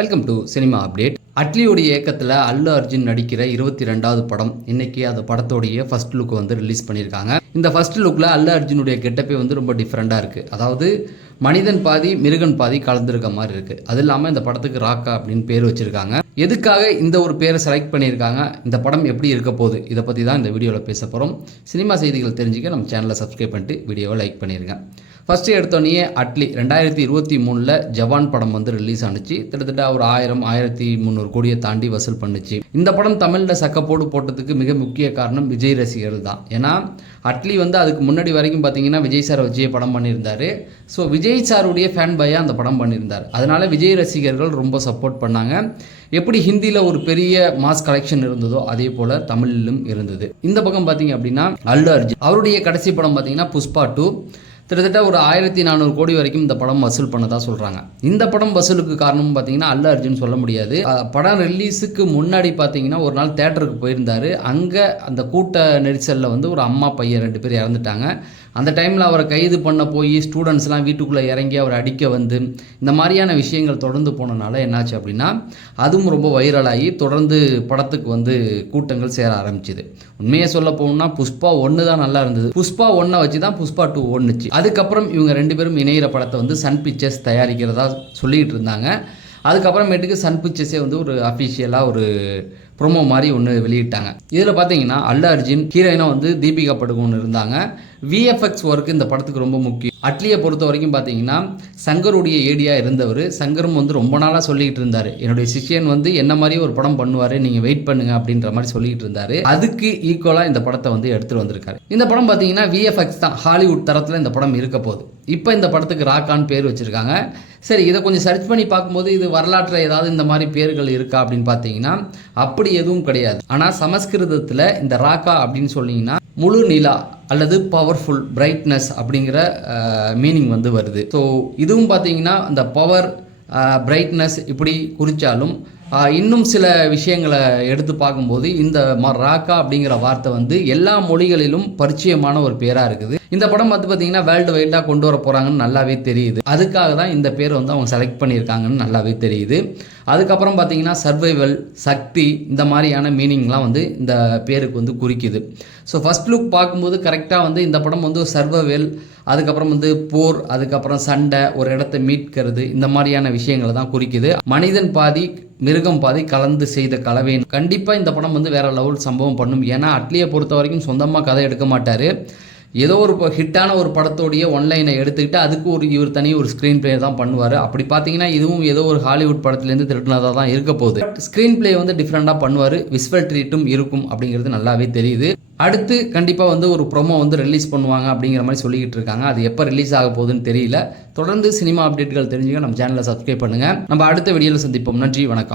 Welcome to cinema update. அட்லியோடைய இயக்கத்தில் அல்லு அர்ஜுன் நடிக்கிற 22வது படம் இன்னைக்கு அந்த படத்தோடைய ஃபர்ஸ்ட் லுக் வந்து ரிலீஸ் பண்ணியிருக்காங்க. இந்த ஃபர்ஸ்ட் லுக்கில் அல்லு அர்ஜுனுடைய கெட்டப்பே வந்து ரொம்ப டிஃப்ரெண்ட்டாக இருக்குது. அதாவது மனிதன் பாதி மிருகன் பாதி கலந்துருக்க மாதிரி இருக்குது. அது இல்லாமல் இந்த படத்துக்கு ராக்கா அப்படின்னு பேர் வச்சுருக்காங்க. எதுக்காக இந்த ஒரு பேரை செலக்ட் பண்ணியிருக்காங்க, இந்த படம் எப்படி இருக்க போகுது, இதை பற்றி தான் இந்த வீடியோவில் பேச போகிறோம். சினிமா செய்திகள் தெரிஞ்சுக்க நம்ம சேனலை சப்ஸ்கிரைப் பண்ணிட்டு வீடியோவை லைக் பண்ணிடுங்க. ஃபஸ்ட்டு எடுத்தோடனே அட்லி 2023 ஜவான் படம் வந்து ரிலீஸ் ஆனிச்சு. கிட்டத்தட்ட ஒரு 1300 கோடியை தாண்டி வசூல் பண்ணுச்சு. இந்த படம் தமிழில் சக்கப்போடு போட்டதுக்கு மிக முக்கிய காரணம் விஜய் ரசிகர்கள் தான். ஏன்னா அட்லி வந்து அதுக்கு முன்னாடி வரைக்கும் பார்த்தீங்கன்னா விஜய் சார் வச்சே படம் பண்ணியிருந்தார். ஸோ விஜய் சாருடைய ஃபேன் பாயாக அந்த படம் பண்ணியிருந்தார். அதனால் விஜய் ரசிகர்கள் ரொம்ப சப்போர்ட் பண்ணாங்க. எப்படி ஹிந்தியில் ஒரு பெரிய மாஸ் கலெக்ஷன் இருந்ததோ அதே போல் தமிழிலும் இருந்தது. இந்த பக்கம் பார்த்தீங்க அப்படின்னா அல்லு அர்ஜுன் அவருடைய கடைசி படம் பார்த்தீங்கன்னா புஷ்பா 2 கிட்டத்தட்ட ஒரு 1400 கோடி வரைக்கும் இந்த படம் வசூல் பண்ணதா சொல்கிறாங்க. இந்த படம் வசூலுக்கு காரணம் பார்த்தீங்கன்னா அல்லு அர்ஜுன் சொல்ல முடியாது. படம் ரிலீஸுக்கு முன்னாடி பார்த்தீங்கன்னா ஒரு நாள் தேட்டருக்கு போயிருந்தார். அங்கே அந்த கூட்ட நெரிசலில் வந்து ஒரு அம்மா பையன் 2 பேர் இறந்துட்டாங்க. அந்த டைமில் அவரை கைது பண்ண போய் ஸ்டூடெண்ட்ஸ்லாம் வீட்டுக்குள்ளே இறங்கி அவரை அடிக்க வந்து இந்த மாதிரியான விஷயங்கள் தொடர்ந்து போனனால என்னாச்சு அப்படின்னா அதுவும் ரொம்ப வைரலாகி தொடர்ந்து படத்துக்கு வந்து கூட்டங்கள் சேர ஆரம்பிச்சுது. உண்மையை சொல்ல போகணும்னா புஷ்பா 1 தான் நல்லா இருந்தது. புஷ்பா 1 வச்சு தான் புஷ்பா 2 ஓடுனுச்சு. அதுக்கப்புறம் இவங்க 2 பேரும் இணையிற படத்தை வந்து சன் பிக்சர்ஸ் தயாரிக்கிறதா சொல்லிகிட்டு இருந்தாங்க. அதுக்கப்புறமேட்டுக்கு சன் பிக்சர்ஸே வந்து ஒரு அஃபிஷியலாக ஒரு ப்ரோமோ மாதிரி ஒன்று வெளியிட்டாங்க. இதில் பார்த்தீங்கன்னா அல்லு அர்ஜுன் ஹீரோயினாக வந்து தீபிகா படுகோன் இருந்தாங்க. விஎஃப்எக்ஸ் ஒர்க்கு இந்த படத்துக்கு ரொம்ப முக்கியம். அட்லியை பொறுத்த வரைக்கும் பார்த்தீங்கன்னா சங்கருடைய ஏடியாக இருந்தவர். சங்கரும் வந்து ரொம்ப நாளாக சொல்லிகிட்டு இருந்தார், என்னுடைய சிஷியன் வந்து என்ன மாதிரியே ஒரு படம் பண்ணுவார், நீங்கள் வெயிட் பண்ணுங்க அப்படின்ற மாதிரி சொல்லிகிட்டு இருந்தார். அதுக்கு ஈக்குவலாக இந்த படத்தை வந்து எடுத்துகிட்டு வந்திருக்காரு. இந்த படம் பார்த்தீங்கன்னா விஎஃப்எக்ஸ் தான் ஹாலிவுட் தரத்தில் இந்த படம் இருக்க போகுது. இப்போ இந்த படத்துக்கு ராக்கான்னு பேர் வச்சுருக்காங்க. சரி, இதை கொஞ்சம் சர்ச் பண்ணி பார்க்கும்போது இது வரலாற்றில் ஏதாவது இந்த மாதிரி பேர்கள் இருக்கா அப்படின்னு பார்த்தீங்கன்னா அப்படி எதுவும் கிடையாது. ஆனால் சமஸ்கிருதத்தில் இந்த ராக்கா அப்படின்னு சொன்னீங்கன்னா முழு நிலா அல்லது பவர்ஃபுல் பிரைட்னஸ் அப்படிங்கிற மீனிங் வந்து வருது. ஸோ இதுவும் பார்த்தீங்கன்னா இந்த பவர் பிரைட்னஸ் இப்படி குறித்தாலும் இன்னும் சில விஷயங்களை எடுத்து பார்க்கும்போது இந்த ராக்கா அப்படிங்கிற வார்த்தை வந்து எல்லா மொழிகளிலும் பரிச்சயமான ஒரு பேராக இருக்குது. இந்த படம் வந்து பார்த்தீங்கன்னா வேர்ல்டு வைடாக கொண்டு வர போகிறாங்கன்னு நல்லாவே தெரியுது. அதுக்காக தான் இந்த பேரை வந்து அவங்க செலக்ட் பண்ணியிருக்காங்கன்னு நல்லாவே தெரியுது. அதுக்கப்புறம் பார்த்தீங்கன்னா சர்வைவல், சக்தி, இந்த மாதிரியான மீனிங்லாம் வந்து இந்த பேருக்கு வந்து குறிக்குது. ஸோ ஃபர்ஸ்ட் லுக் பார்க்கும்போது கரெக்டாக வந்து இந்த படம் வந்து சர்வைவல், அதுக்கப்புறம் வந்து போர், அதுக்கப்புறம் சண்டை, ஒரு இடத்த மீட்கிறது, இந்த மாதிரியான விஷயங்களை தான் குறிக்குது. மனிதன் பாதி மிருகம் பாதி கலந்து செய்த கலவை. கண்டிப்பாக இந்த படம் வந்து வேற லெவல் சம்பவம் பண்ணும். ஏன்னா அட்லியை பொறுத்த வரைக்கும் சொந்தமாக கதை எடுக்க மாட்டார். ஏதோ ஒரு ஹிட்டான ஒரு படத்தோடைய ஒன்லைனை எடுத்துக்கிட்டு அதுக்கு இவர் தனி ஒரு ஸ்க்ரீன் பிளே தான் பண்ணுவார். அப்படி பார்த்தீங்கன்னா இதுவும் ஏதோ ஒரு ஹாலிவுட் படத்துலேருந்து திருட்டினதாக தான் இருக்க போகுது. ஸ்க்ரீன் பிளே வந்து டிஃப்ரெண்ட்டாக பண்ணுவார். விஸ்வல் ட்ரீட்டும் இருக்கும் அப்படிங்கிறது நல்லாவே தெரியுது. அடுத்து கண்டிப்பாக வந்து ஒரு ப்ரோமோ வந்து ரிலீஸ் பண்ணுவாங்க அப்படிங்கிற மாதிரி சொல்லிக்கிட்டு இருக்காங்க. அது எப்போ ரிலீஸ் ஆக போகுதுன்னு தெரியல. தொடர்ந்து சினிமா அப்டேட்கள் தெரிஞ்சுக்க நம்ம சேனலை சப்ஸ்கிரைப் பண்ணுங்கள். நம்ம அடுத்த வீடியோவில் சந்திப்போம். நன்றி, வணக்கம்.